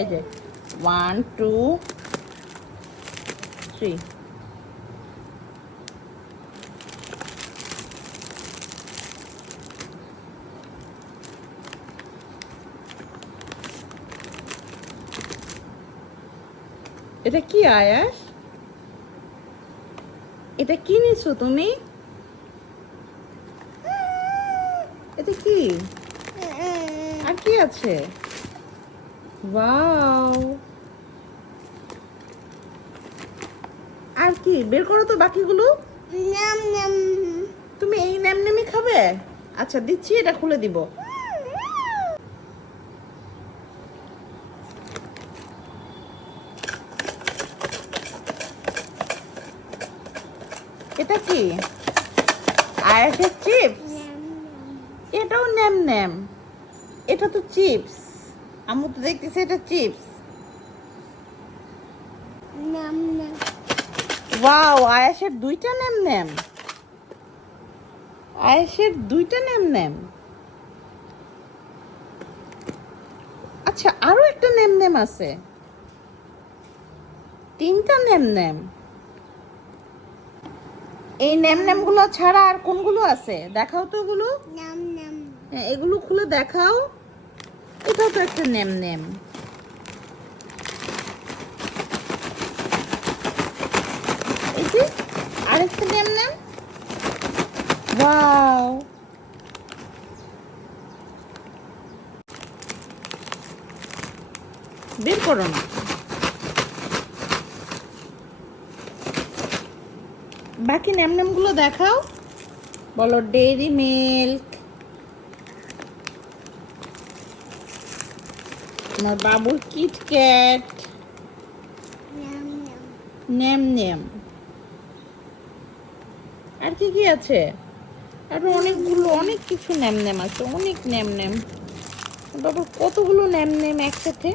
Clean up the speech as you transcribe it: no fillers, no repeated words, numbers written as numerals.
এই যে 1 2 3। এটা কি আয়াস? এটা কি নিছো তুমি? এটা কি? আর কি আছে? ওয়াও, আর কি বের করো তো বাকিগুলো। তুমি এই ন্যামন্যামই খাবে? আচ্ছা দিচ্ছি, এটা খুলে দিব। এটা কি? আয়াসের চিপস? এটাও ন্যাম। এটা তো চিপস। আম্মু তো দেখতেছে এটা চিপস। ওয়াও, আয়াসের দুইটা ন্যাম। আয়াসের দুইটা ন্যাম। আচ্ছা আরো একটা ন্যাম আছে, তিনটা ন্যাম। এই ন্যাম গুলো ছাড়া আর কোনগুলো আছে দেখাও তো ওগুলো। হ্যাঁ, এগুলো খুলে দেখাও। এটাও তো একটা ন্যাম। এই যে আরেকটা ন্যাম। ওয়াও, বের করো না। বাকি ন্যাম গুলো দেখাও। বলো ডেইরি মিল্ক, আমার বাবুর কিটক্যাট, ন্যাম। আর কি কি আছে? আরো অনেকগুলো, অনেক কিছু ন্যাম আছে, অনেক ন্যাম। বাবুর কতগুলো ন্যাম একসাথে।